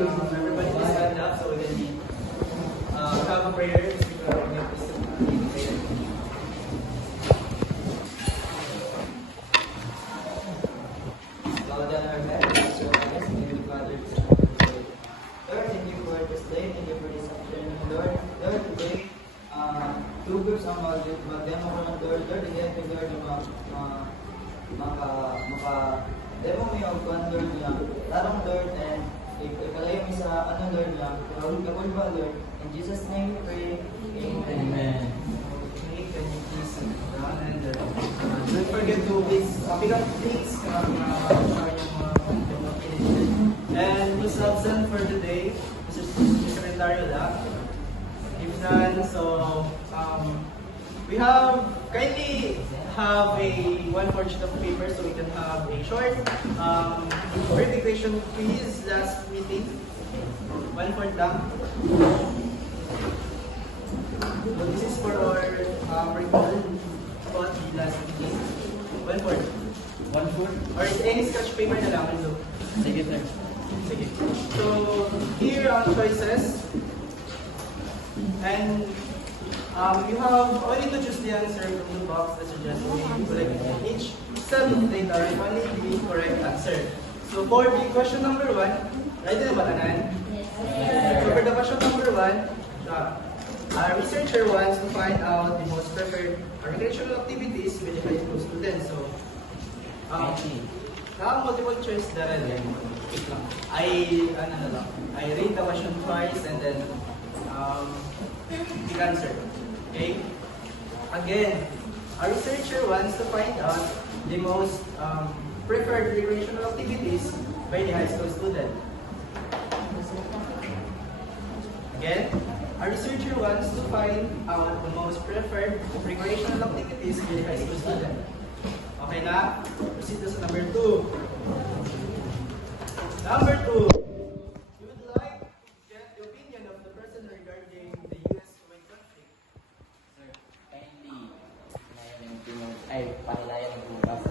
everybody can stand up so we can have a prayer. Bow down our heads, close our eyes, and give the Father to pray. Lord, thank you for this day, thank you for this afternoon, Lord. Lord, today, two groups ang mag-demo ko ng Lord. Lord, again, to Lord, demo mo yung kwan, Lord, niya. Larong Lord, and ikalayo mo sa ano, Lord, niya. Kapag ba, Lord? In Jesus' name we pray. Amen. Can you please sit down and don't forget to please pick up things and who's absent for today? Mr. Secretary Lab. If none, so we have kindly have a 1/4 sheet of paper so we can have a short verification quiz last meeting. 1/4 lang. So this is for our recall about the last meeting. 1/4. 1/4? Or any sketch paper na lang. So, sige sir. Sige. So here are choices. And you have only to choose the answer from the box that suggests we collect each cell data and only the correct answer. So for the question number 1, right na ba kanan? Yes. So for the question number 1, our researcher wants to find out the most preferred recreational activities with the high school students. So, multiple choice na rin. I read the question twice and then the answer. Okay? Again, our researcher wants to find out the most preferred recreational activities by the high school student. Again, our researcher wants to find out the most preferred recreational activities by the high school student. Okay na? Proceed to sa number 2. Number 2. We would like to get the opinion of the person regarding the US-Kuwait conflict. Sir, kindly pakilayan ng bukas.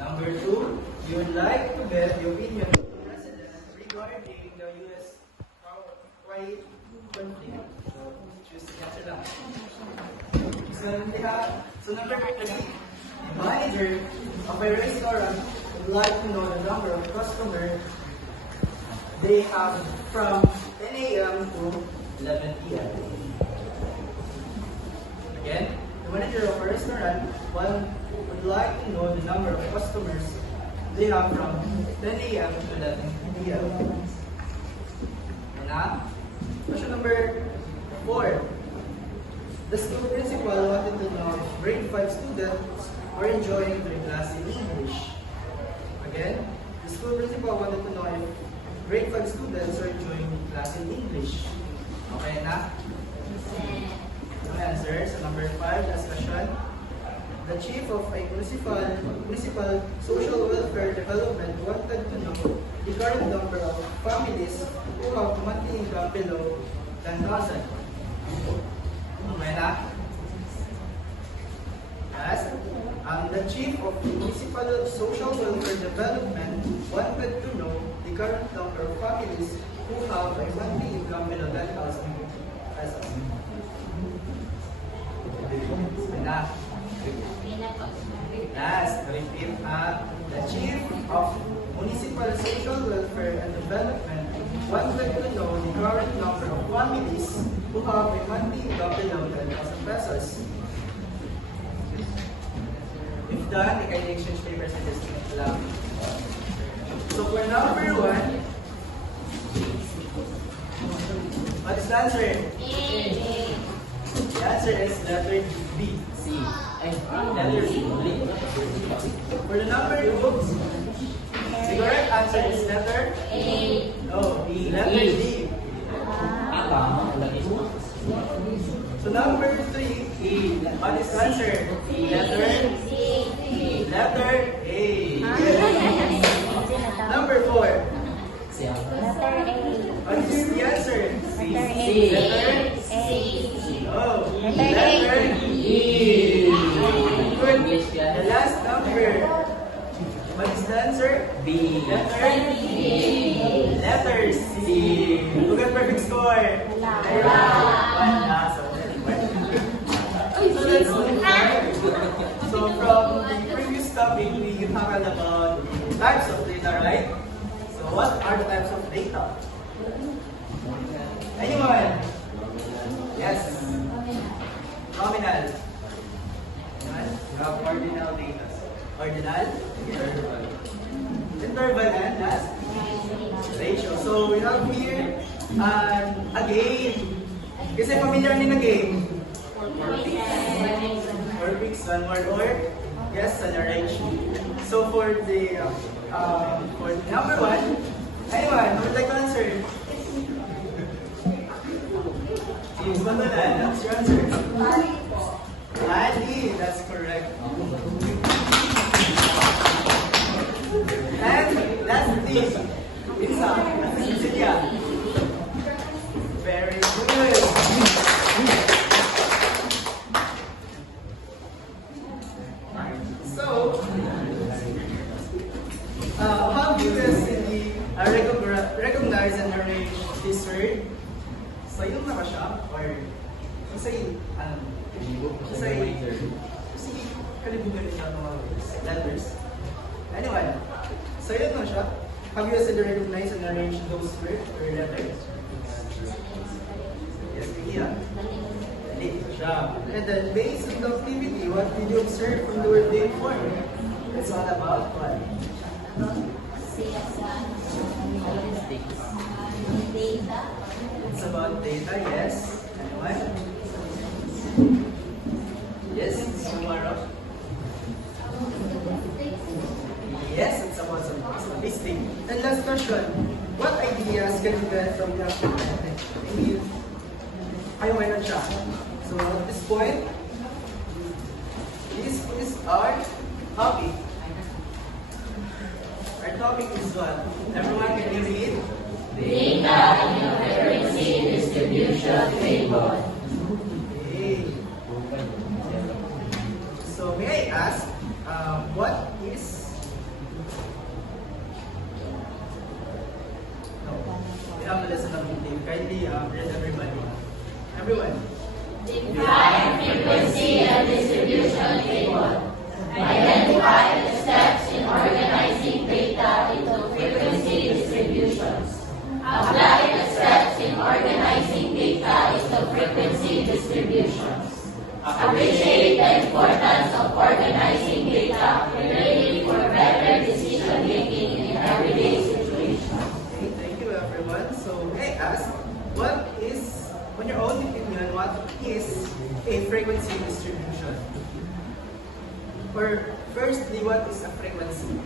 Number 2. We would like to get the opinion of the president regarding the US-Kuwait conflict. So, choose the answer lang. So number 3. The manager of a restaurant would like to know the number of customers they have from 10 a.m. to 11 p.m. Again, the manager of a restaurant would like to know the number of customers they have from 10 a.m. to 11 p.m. And now, question number 4. The school principal wanted to know if grade 5 students were enjoying their class in English. Again, the school principal wanted to know if grade 5 students are enjoying class in English. Okay na? No answer. So number 5, last question. The chief of a municipal social welfare development wanted to know the current number of families who have monthly income below 10,000. Okay na? Yes. The chief of the municipal social welfare development wanted to know the current number of families who have a monthly income below 10,000 pesos. Okay na? Yes. Repeat. The chief of municipal social welfare and development wanted to know the current number of families who have a monthly income below 10,000 pesos. If done, you can exchange papers and just lang. So for number 1, what is the answer? The answer is letter B. C. Letter C. For the number 2, the correct answer is letter A. No, B. Letter D. So number 3, what is the answer? Letter A. Number 4. What is the answer? Letter A. Oh, letter E. Good. The last number. What is the answer? B. Letter B. Letter C. Who got perfect score? Wala. So, let's move on. So from the previous topic, we tackled about types of data, right? So what are the types of data? Anyone? Yes. Nominal. Anyone? You have ordinal data. Ordinal? Interval and last? Ratio. So we have here a game. Kasi familiar din na game. 4 weeks, 1 word or yes, an arrangement. So for the number 1, anyone who would like to answer? James Bandolan, that's your answer. Ali, that's correct. And that's the Isa, that's Cecilia. Very good. So, how do you guys recognize and arrange this word? So, yun na ba siya? Or, kasi, kalibugan nila ng mga letters. Anyway, so yun na siya. Have you guys recognize and arrange those words or letters? Yes, yeah. Dito siya. And then, based on the activity, what did you observe from the word day form? It's all about what? Data. It's about data, yes. Anyone? Yes, tomorrow. Yes, it's about statistics. And last question, what ideas can you get from the activity? Ayaw na siya. So at this point, this is our topic. Our topic is what? Everyone can you read? Data in frequency distribution table. Okay. So may I ask, what is? No, we have to listen to the kindly read everybody. Everyone. Define frequency and distribution table. Identify the steps in organizing data into frequency distributions. Apply the steps in organizing data into frequency distributions. Appreciate the importance of organizing data related for better decision making in everyday situations. Okay, thank you everyone. So may I ask, what is, on your own opinion, what is a frequency distribution? Or firstly, what is a frequency?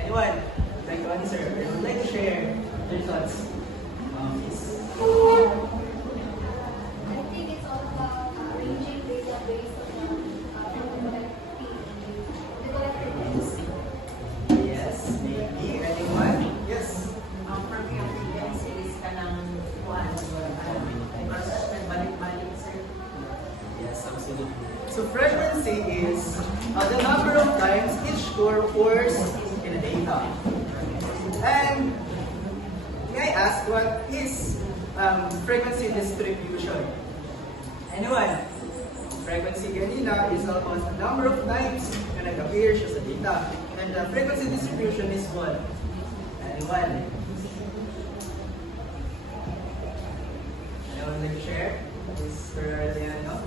Anyone would like to answer or would like to share their thoughts? Yes. I think it's all about arranging data based on Yes, maybe. Anyone? Yes. For me, ang frequency is kanang one. Because balik-balik, sir. Yes, absolutely. So frequency is the number of times each score occurs in a data. And may I ask, what is frequency distribution? Anyone? Frequency kanina is about the number of times na nag-appear siya sa data. And the frequency distribution is what? Anyone? Anyone like to share? Mr. Arellano?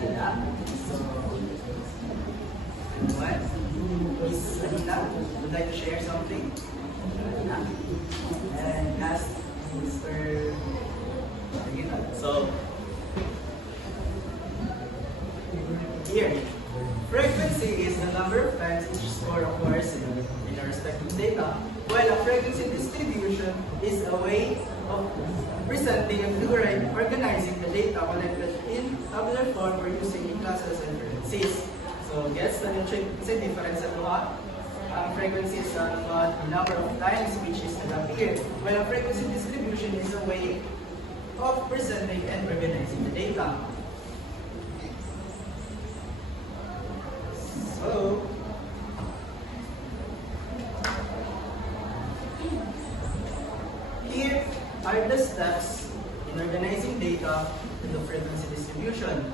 Ala? So, anyone? Miss Anita, would like to share something? Ala? And last, Mr. Regina. So, here, frequency is the number of times each score occurs in a respective data, while a frequency distribution is a way of presenting and organizing the data collected in tabular form or using classes and frequencies. So, gets na yung check kasi difference sa luha. Frequency is about the number of times which is appear, while a frequency distribution is a way of presenting and organizing the data. So, are the steps in organizing data into frequency distribution?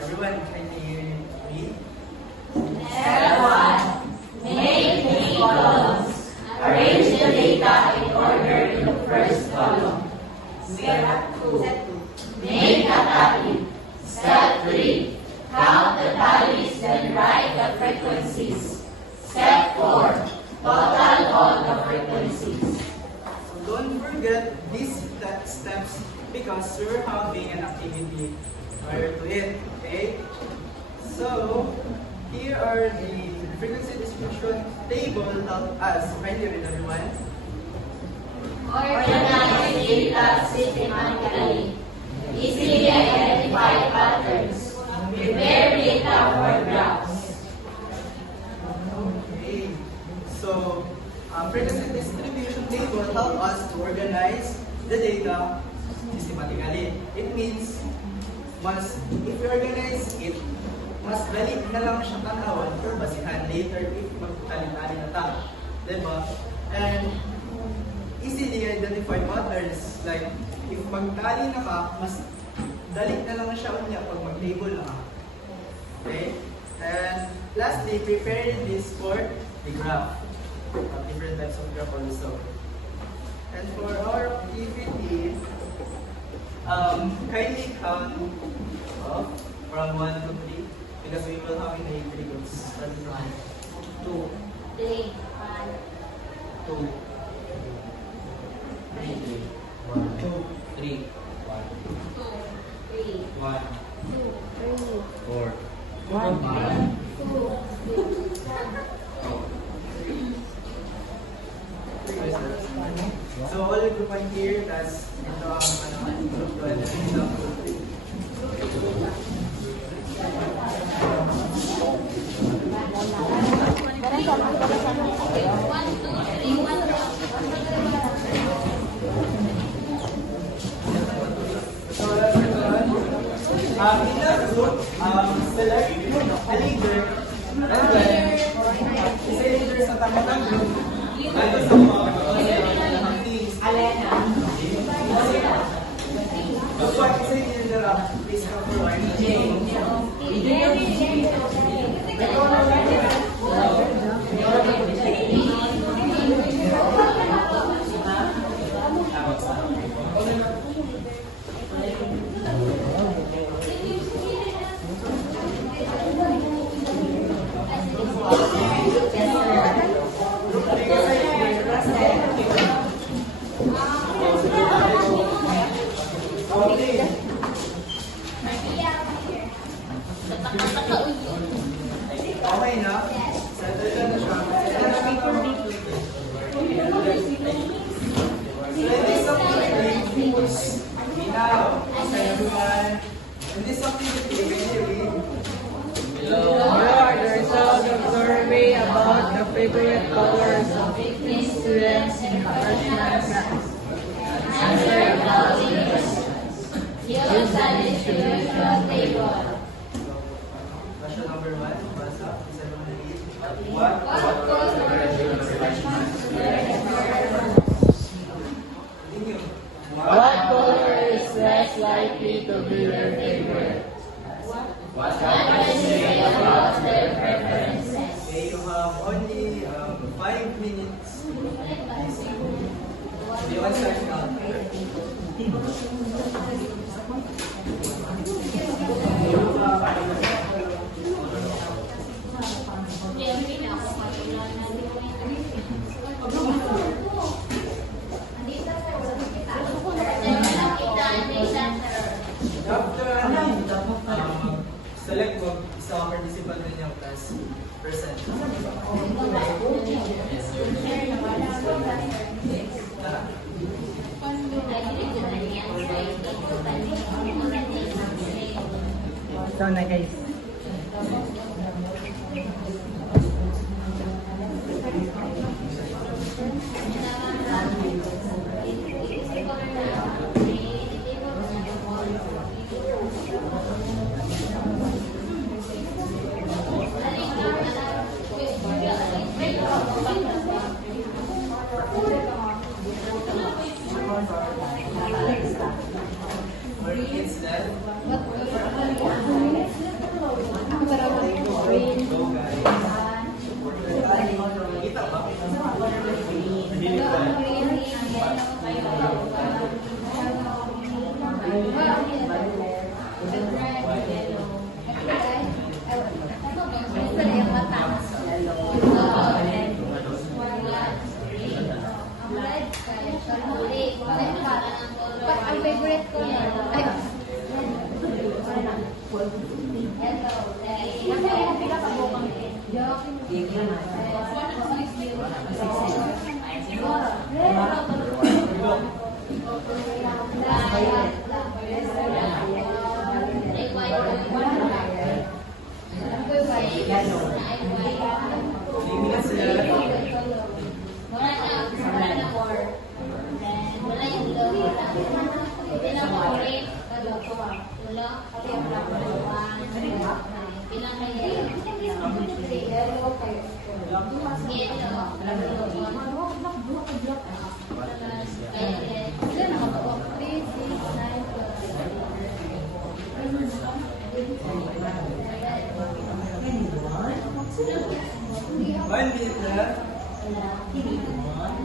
Everyone, can you read? Step 1. Make 3 columns. Arrange the data in order in the first column. Step 2. Make a tally. Step 3. Count the tallies, then write the frequencies. Step 4. Total all the frequencies. So don't forget these steps because we're having an activity prior to it. Okay? So, here are the frequency distribution table taught us. Can you read, everyone? Organize data systematically. Easily identify patterns. Prepare data for graphs. Okay. So, frequency distribution table taught us to organize the data systematically. It means, if you organize it, mas dali na lang siya tanawan or basihan later if magtali-tali na ta. Diba? And easily identify patterns. Like, if magtali na ka, mas dali na lang siya unya pag mag-label na ka. Okay? And lastly, prepare this for the graph. Different types of graph also. And for our activity, kindly count from 1 to 3 because we will have a 3 groups. Starting from 2, 3. 2, 3, 2, 3, 3. 1, 4, 3. So all the group here, that's ito ang group 12. So that's it. In that group, select a leader and then isa leader sa tamang group. Ito sa mga teams. Alena. So what is it in the please come forward. Okay. Okay na? Settle ka na siya. So in this activity, now, everyone, in this activity, can you read? Here are the results of survey about the favorite colors of 15 students in freshman class. Answer the following questions. Use the distribution table. Question number 1, basa. Isa naman read. What goes to the freshman student? Continue. What color is less likely to be their favorite? What can you say about their preferences? Okay, you have only 5 minutes. Do you want to start now? Select mo isa ang participant din yung class present. So na guys.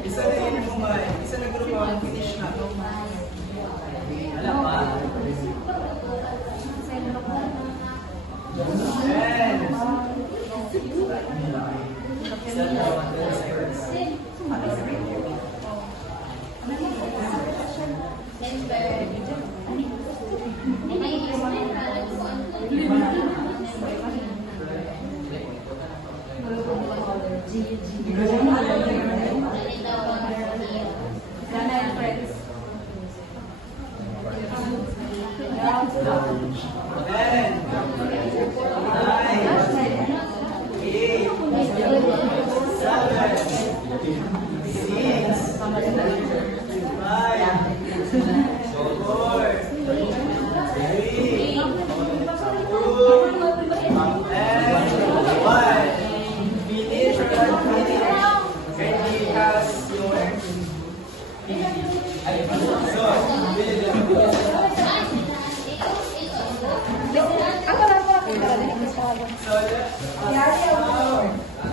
Isa na yun mo ba? Isa na grupo ang finish na. Wala pa.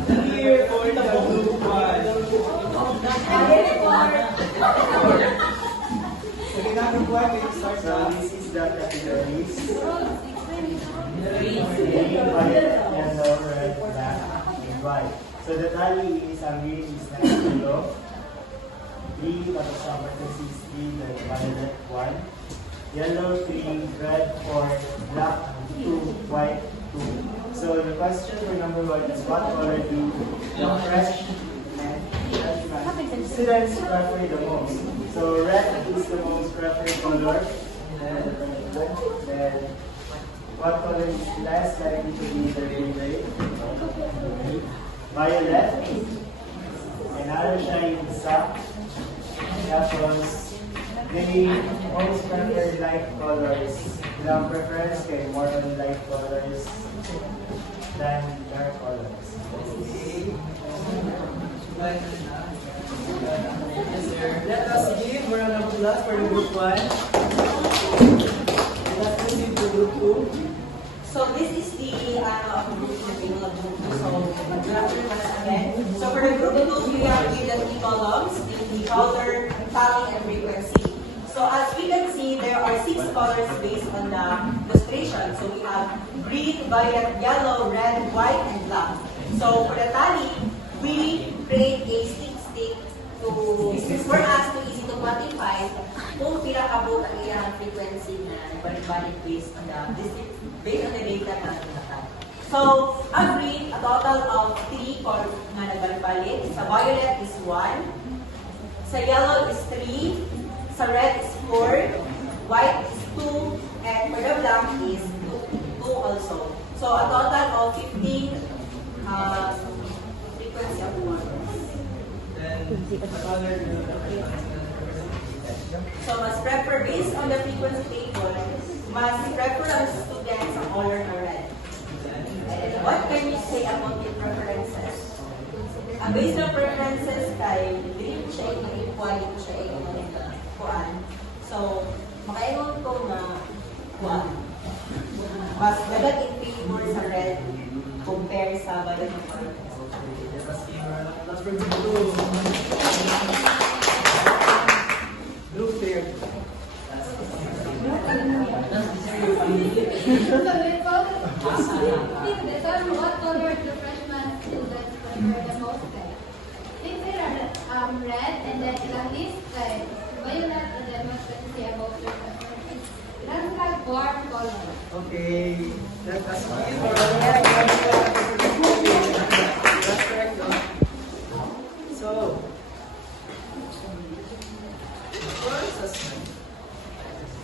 And here for the blue one. So this is the categories. Green, white, yellow, red, black, and white. So the tally is ang green is 9 kilo. 3, tapos ang parentheses 3, the violet 1. Yellow 3, red 4, black 2, white 2. So the question for number 1 is what color do fresh students prefer the most? So red is the most preferred color. Then what color is less likely to be the favorite? Violet. Another shine sa. Tapos they most prefer light colors. Ilang preference kay more on light colors than dark colors. Let us give a round of applause for the group 1. Let's proceed to group 2. So this is the group na table of group 2. So good afternoon once again. So for the group 2, we have the three columns, the color, tally, and frequency. So as we can see, there are 6 colors based on the illustration. So we have green, violet, yellow, red, white, and black. So for the tally, we create a stick to for us to easy to quantify kung pila kabot ang iyang frequency na balik-balik based on the data na natin. So, ang green, a total of 3 colors na nagbalik-balik. Sa violet is 1. Sa yellow is 3. Sa red is 4. White is 2. And for the black is 2 also. So, a total of 15 frequency of colors. So, mas prefer based on the frequency table, mas prefer ang students ang color na red. What can you say about the preferences? Based on preferences, kay green siya yung equal siya yung kuan. So, makaingon ko na kuan. Mas dagat in favor sa red compare sa violet and color. Let's bring the blue. Blue clear. What color do freshman students prefer the most? If there are red and then ilang is violet and then what can you say about your preference? That's like warm color. Okay. Let us give for that's correct, no? So, first assessment.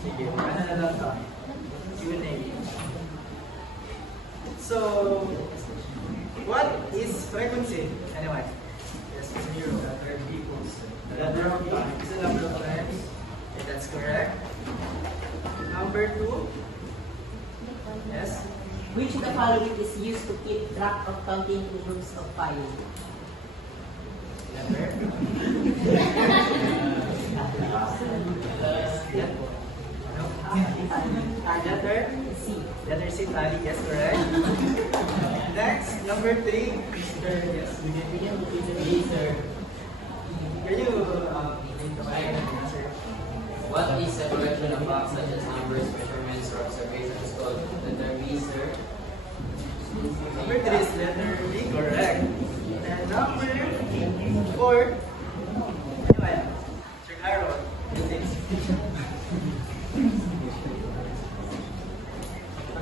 Sige, ano na lang ito? Q&A. So, what is frequency? Anyway, yes, it's zero. That equals the number of times. The number of times. Okay, that's correct. Number 2. Yes. Which of the following is used to keep track of counting in groups of 5? Letter. Letter C. Letter C, tally, yes, correct. Next, number number 3, Mr. Yes, Yes, sir. can you provide an answer? What is a collection of facts such as numbers, measurements, or observations called the term is, sir? Number 3 is letter B, correct. And number 4, ano Sir Harold, physics.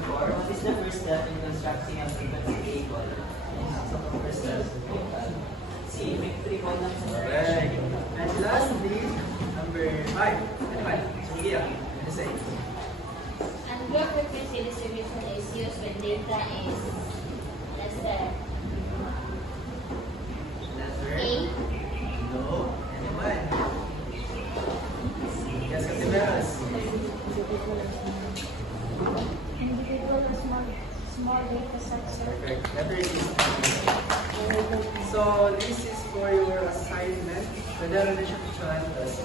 What is the first step in constructing a frequency table? So, first step. Symmetry columns. Correct. And lastly, number 5, ano ba? Sige lang, ano say? And group frequency distribution is used when data is less than Letter? A. No. Anyone? Yes, Cativeros. Individual or small data sets. Perfect. Letter C. So, this is for your assignment, the derivation of test.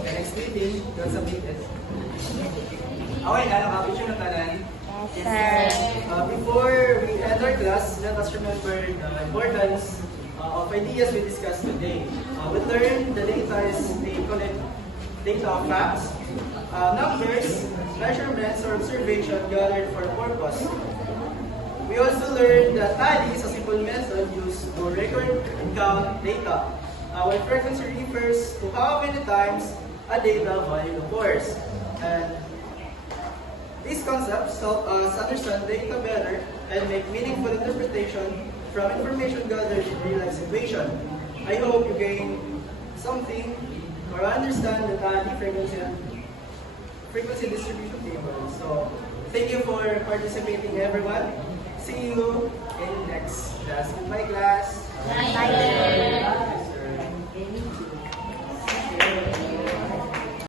Okay, next meeting, you'll submit it. Okay, nakakapicture na tanan. Before we end our class, let us remember the importance of ideas we discussed today. We learned the data is they collect data of facts, numbers, measurements, or observation gathered for a purpose. We also learned that tally is a simple method used to record and count data. When frequency refers to how many times a data value occurs. And these concepts help us understand data better and make meaningful interpretation from information gathered in real-life situation. I hope you gain something or understand the tally frequency distribution table. So, thank you for participating, everyone. See you in next class. Goodbye, class.